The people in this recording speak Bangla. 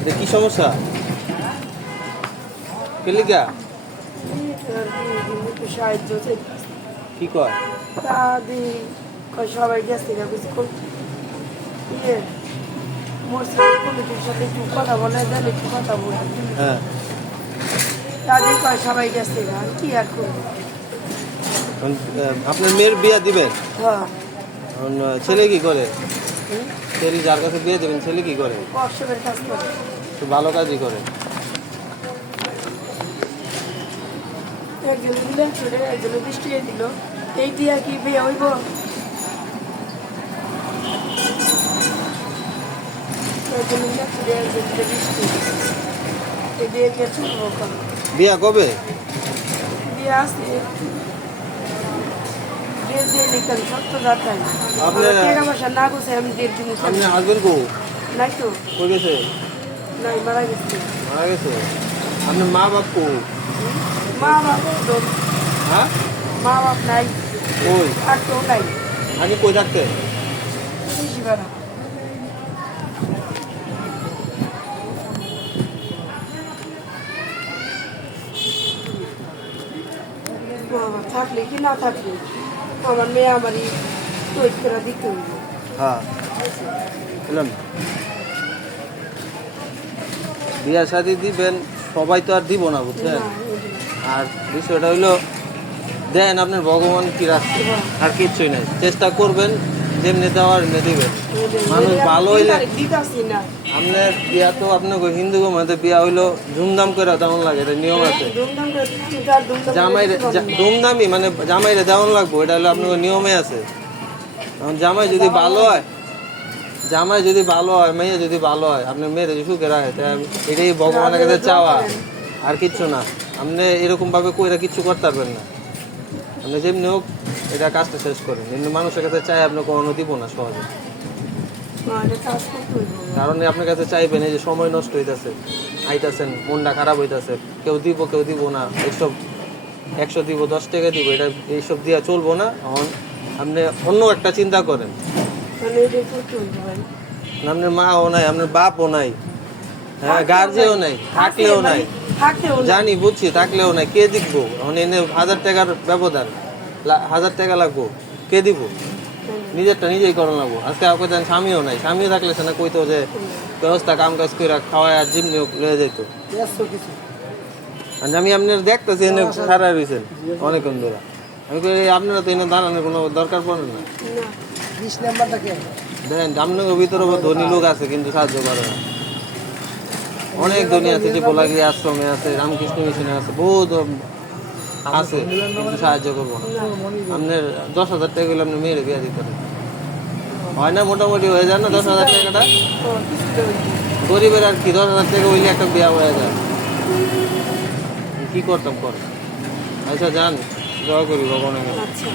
এটা কি সমস্যা? কেলিকা সাহায্য কি কয়? দাদি সবাই গেছে ইয়ে কমিটির সাথে একটু কথা বলে দেন, একটু কথা বলে। হ্যাঁ, দাদি কয় সবাই গেছে কি আর করবো। আপনার মেয়ের বিয়ে দিবেন? হ্যাঁ। এখন ছেলে কি করে? ছেলে যার কাছে বিয়ে দেবেন ছেলে কি করে? ওয়ার্কশপের কাজ করে। তো ভালো কাজই করে। একজন দিলে ছেড়ে একজনে বৃষ্টি দিল, এই দিয়া কি বিয়ে হইব? একজন দিলে ছেড়ে একজন দিলে বৃষ্টি, এই বিয়ে কে চলবো? বিয়া কবে? বিয়ে আছে, বিয়ে দিয়ে লিখতাম 70,000 আপনার টাকা পয়সা না গুছে আমি দিয়ে দিব। আপনার হাজবেন্ড কো? নাই তো, কই গেছে? নাই, মারা গেছে। মারা গেছে? আপনার মা বাপ কো? মা বাপ তো, হ্যাঁ, মা বাপ নাই, কই? আর তো নাই। আগে কই থাকতেন? শিবারা থাকলে কি না থাকলে আমার মেয়ে আমারই তৈরি করে দিতে হইব। হ্যাঁ, বললাম বিয়া শাদি দিবেন, সবাই তো আর দিব না, বুঝছেন? আর বিষয়টা হইলো দেন আপনার ভগবান কি রাখছে, আর কিচ্ছুই নাই। চেষ্টা করবেন যেমনি দেওয়ার এমনি দিবেন। মানুষ ভালো হইলে আপনার বিয়া তো আপনার হিন্দু মধ্যে বিয়া হইলো ধুমধাম করে তেমন লাগে, এটা নিয়ম আছে। জামাইরে ধুমধামই মানে জামাইরে দেওয়ান লাগবো, এটা হলো আপনার নিয়মে আছে। এখন জামাই যদি ভালো হয়, জামাই যদি ভালো হয়, মেয়ে যদি ভালো হয়, আপনার মেয়ের যদি সুখে রাখে, এটাই ভগবানের কাছে চাওয়া, আর কিচ্ছু না। আপনি এরকম ভাবে কইরা কিচ্ছু করতে পারবেন না। আপনি যেমনি হোক এটা কাজটা শেষ করেন, কিন্তু মানুষের কাছে চাই আপনি কোনো দিব না সহজে। কারণ আপনার কাছে চাইবেন এই যে সময় নষ্ট হইতেছে, আইতাছেন, মনটা খারাপ হইতাছে, কেউ দিব না, এইসব 100 দিব, 10 টাকা দিব, এটা এইসব দিয়া চলবো না। এখন আপনি অন্য একটা চিন্তা করেন। আপনার মাও নাই, আপনার বাপও নাই, হ্যাঁ, গার্জেও নাই, থাকলেও নাই, জানি বুঝছি, থাকলেও নাই, কে দেখবো? এখন এনে 1000 টাকার ব্যবধান, 1000 টাকা লাগবো, কে দিব? নিজেরটা নিজেই করা লাগবো। আজকে কাউকে দেন স্বামীও নাই, স্বামীও থাকলে সে না কইতো যে ব্যবস্থা কাম কাজ করে খাওয়ায় আর জিম্মি লয়ে যেত। আমি আপনার দেখতেছি এনে সারা রয়েছেন অনেকক্ষণ ধরে। আমি কই আপনারা তো এনে দাঁড়ানোর কোনো দরকার পড়ে না। দেখেন আপনার ভিতরে ধনী লোক আছে কিন্তু সাহায্য করে না। অনেক ধনী আছে, যে বোলাগিরি আশ্রমে আছে, রামকৃষ্ণ মিশনে আছে, বহুত আছে, কিন্তু সাহায্য করবো না। আপনার 10,000 টাকা হলে আপনি মেয়ের বিয়ে দিতে হয় না? মোটামুটি হয়ে যায় না 10,000 টাকাটা? গরিবের আর কি 10,000 টাকা হইলে একটা বিয়া হয়ে যায়। কি করতাম কর। আচ্ছা যান, দোয়া করি ভগবানের কাছে।